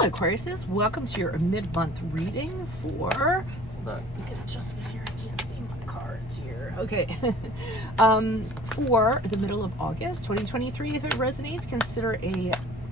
Hello Aquariuses, welcome to your mid-month reading for, hold on, you can adjust me here, I can't see my cards here. Okay, for the middle of August 2023, if it resonates, consider a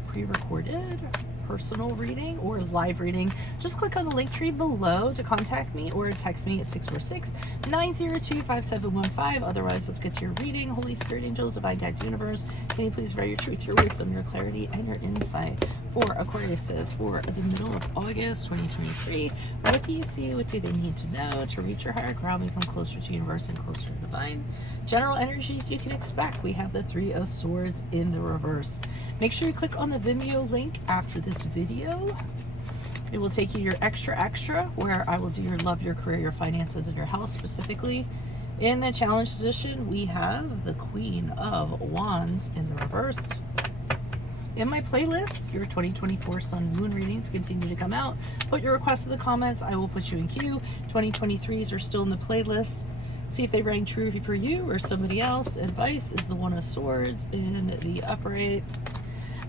pre-recorded personal reading or live reading. Just click on the link tree below to contact me or text me at 646-902-5715. Otherwise, let's get to your reading. Holy Spirit, angels, divine guides, universe, can you please provide your truth, your wisdom, your clarity, and your insight for Aquariuses for the middle of August 2023? What do you see? What do they need to know to reach your higher ground, become closer to universe and closer to divine? General energies you can expect. We have the Three of Swords in the reverse. Make sure you click on the Vimeo link after this video. It will take you to your extra, where I will do your love, your career, your finances, and your health specifically. In the challenge position, we have the Queen of Wands in the reverse. In my playlist, your 2024 Sun Moon readings continue to come out. Put your requests in the comments. I will put you in queue. 2023s are still in the playlist. See if they rang true for you or somebody else. Advice is the One of Swords in the upright.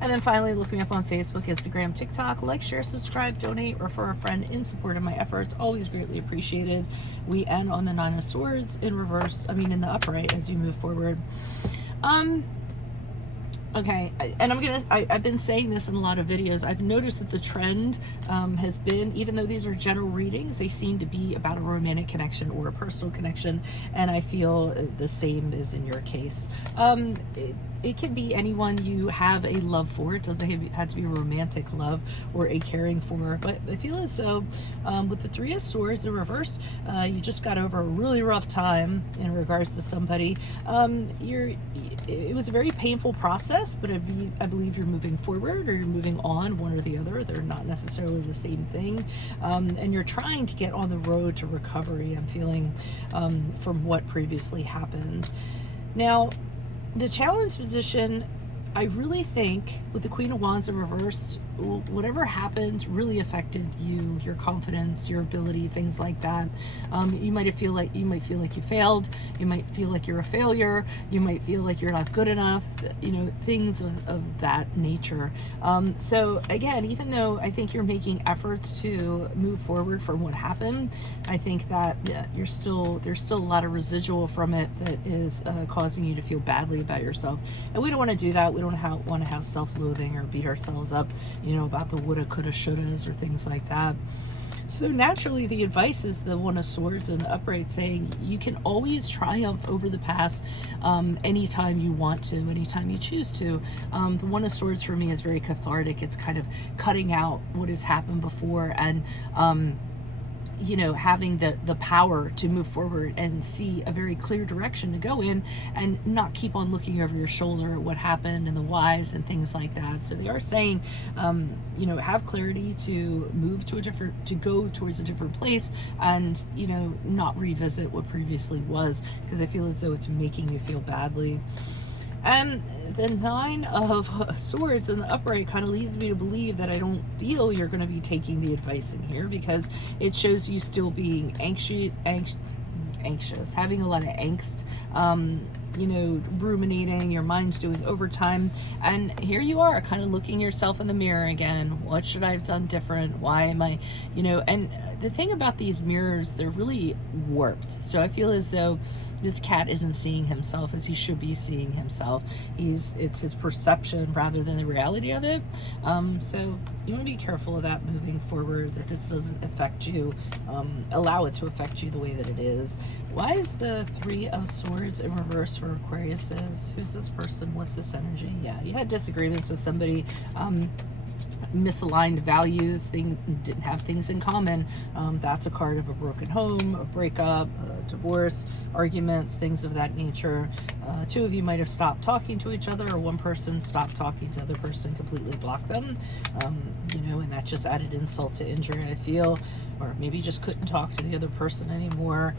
And then finally, look me up on Facebook, Instagram, TikTok. Like, share, subscribe, donate, refer a friend in support of my efforts. Always greatly appreciated. We end on the Nine of Swords in reverse. I mean, in the upright as you move forward. Okay, and I've been saying this in a lot of videos. I've noticed that the trend has been, even though these are general readings, they seem to be about a romantic connection or a personal connection, and I feel the same is in your case. It can be anyone you have a love for. It doesn't have to be a romantic love or a caring for, but I feel as though with the Three of Swords in reverse, you just got over a really rough time in regards to somebody. It was a very painful process, but I believe you're moving forward or you're moving on, one or the other. They're not necessarily the same thing. And you're trying to get on the road to recovery, I'm feeling, from what previously happened. Now, the challenge position, I really think with the Queen of Wands in reverse, whatever happened really affected you, your confidence, your ability, things like that. You might feel like you failed. You might feel like you're a failure. You might feel like you're not good enough. You know, things of that nature. So again, even though I think you're making efforts to move forward from what happened, I think that there's still a lot of residual from it that is causing you to feel badly about yourself. And we don't want to do that. We don't want to have self-loathing or beat ourselves up, you know, about the woulda, coulda, shouldas or things like that. So naturally, the advice is the One of Swords and the upright, saying you can always triumph over the past anytime you want to, anytime you choose to. The One of Swords for me is very cathartic. It's kind of cutting out what has happened before and you know, having the power to move forward and see a very clear direction to go in and not keep on looking over your shoulder at what happened and the whys and things like that. So they are saying, you know, have clarity to move to go towards a different place and, you know, not revisit what previously was, because I feel as though it's making you feel badly. And the Nine of Swords in the upright kind of leads me to believe that I don't feel you're going to be taking the advice in here, because it shows you still being anxious, having a lot of angst, you know, ruminating, your mind's doing overtime, and here you are kind of looking yourself in the mirror again. What should I have done different? Why am I, you know, and the thing about these mirrors, they're really warped. So I feel as though this cat isn't seeing himself as he should be seeing himself. It's his perception rather than the reality of it. So you want to be careful of that moving forward, that this doesn't affect you. Allow it to affect you the way that it is. Why is the Three of Swords in reverse for Aquariuses? Who's this person? What's this energy? Yeah, you had disagreements with somebody. Misaligned values, didn't have things in common. That's a card of a broken home, a breakup, a divorce, arguments, things of that nature. Two of you might have stopped talking to each other, or one person stopped talking to the other person, completely blocked them, you know, and that just added insult to injury, I feel, or maybe just couldn't talk to the other person anymore.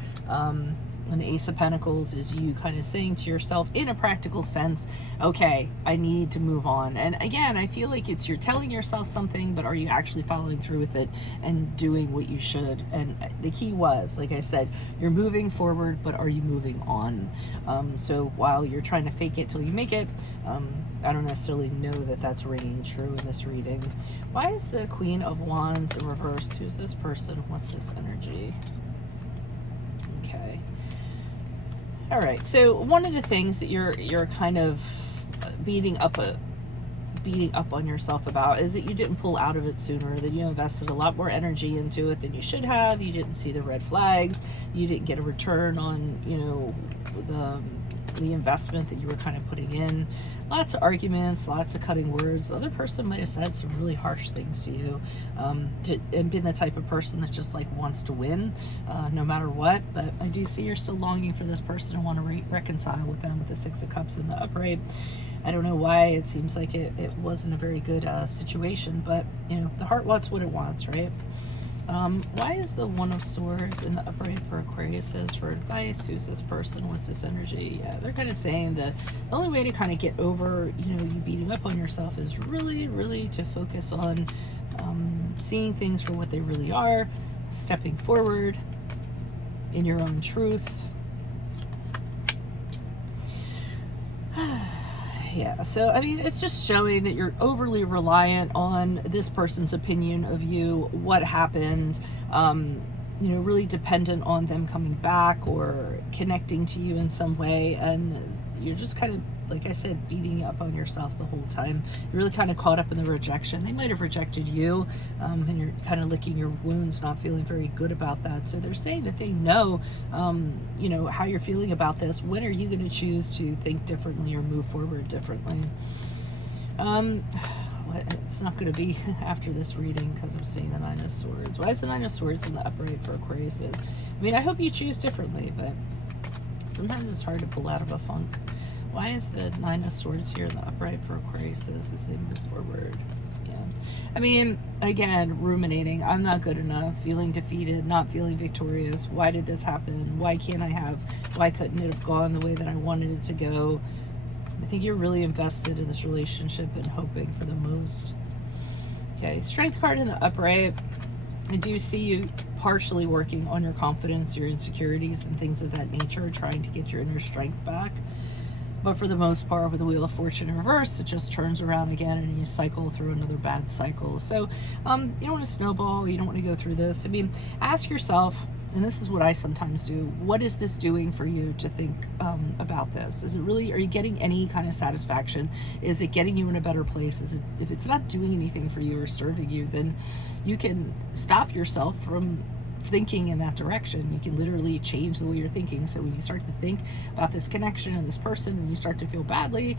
And the Ace of Pentacles is you kind of saying to yourself in a practical sense, okay, I need to move on. And again, I feel like it's you're telling yourself something, but are you actually following through with it and doing what you should? And the key was, like I said, you're moving forward, but are you moving on? So while you're trying to fake it till you make it, I don't necessarily know that that's ringing true in this reading. Why is the Queen of Wands in reverse? Who's this person? What's this energy? Okay. All right, so one of the things that you're kind of beating up on yourself about is that you didn't pull out of it sooner, that you invested a lot more energy into it than you should have. You didn't see the red flags. You didn't get a return on, you know, the investment that you were kind of putting in. Lots of arguments, lots of cutting words. The other person might have said some really harsh things to you, and been the type of person that just like wants to win no matter what. But I do see you're still longing for this person and want to reconcile with them with the Six of Cups in the upright. I don't know why it seems like it wasn't a very good situation, but you know, the heart wants what it wants, right? Why is the One of Swords in the upright for Aquariuses for advice? Who's this person? What's this energy? Yeah, they're kind of saying that the only way to kind of get over, you know, you beating up on yourself is really, really to focus on seeing things for what they really are, stepping forward in your own truth. Yeah, so I mean, it's just showing that you're overly reliant on this person's opinion of you, what happened, you know, really dependent on them coming back or connecting to you in some way, and you're just kind of, like I said, beating up on yourself the whole time. You're really kind of caught up in the rejection. They might have rejected you, and you're kind of licking your wounds, not feeling very good about that. So they're saying that they know, you know, how you're feeling about this. When are you going to choose to think differently or move forward differently? It's not going to be after this reading because I'm seeing the Nine of Swords. Why is the Nine of Swords in the upright for Aquariuses? I mean, I hope you choose differently, but sometimes it's hard to pull out of a funk. Why is the Nine of Swords here in the upright for Aquariuses as they move forward? Yeah. I mean, again, ruminating. I'm not good enough. Feeling defeated. Not feeling victorious. Why did this happen? Why can't I have? Why couldn't it have gone the way that I wanted it to go? I think you're really invested in this relationship and hoping for the most. Okay, Strength card in the upright. I do see you partially working on your confidence, your insecurities, and things of that nature, trying to get your inner strength back. But for the most part, with the Wheel of Fortune in reverse, it just turns around again and you cycle through another bad cycle. So you don't want to snowball. You don't want to go through this. I mean, ask yourself, and this is what I sometimes do, what is this doing for you to think about this? Is it really, are you getting any kind of satisfaction? Is it getting you in a better place? Is it, if it's not doing anything for you or serving you, then you can stop yourself from thinking in that direction. You can literally change the way you're thinking. So when you start to think about this connection and this person and you start to feel badly,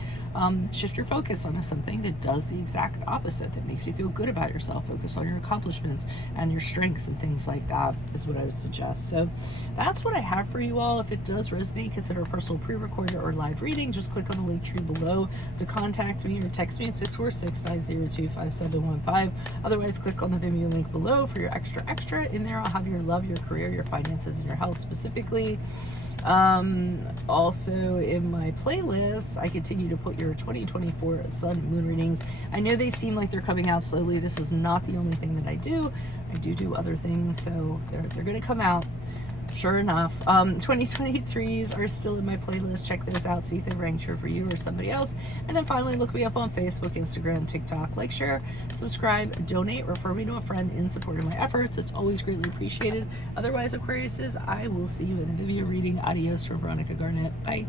shift your focus onto something that does the exact opposite, that makes you feel good about yourself. Focus on your accomplishments and your strengths and things like that is what I would suggest. So that's what I have for you all. If it does resonate, consider a personal pre-recorded or live reading. Just click on the link tree below to contact me or text me at 646-902-5715. Otherwise, click on the Vimeo link below for your extra. In there, I'll have your love, your career, your finances, and your health specifically. Also in my playlist, I continue to put your 2024 sun and moon readings. I know they seem like they're coming out slowly. This is not the only thing that I do. I do other things, so they're going to come out. Sure enough, 2023s are still in my playlist. Check those out, see if they rang true for you or somebody else. And then finally, look me up on Facebook, Instagram, TikTok. Like, share, subscribe, donate, refer me to a friend in support of my efforts. It's always greatly appreciated. Otherwise, Aquariuses, I will see you in a video reading. Adios from Veronica Garnett. Bye.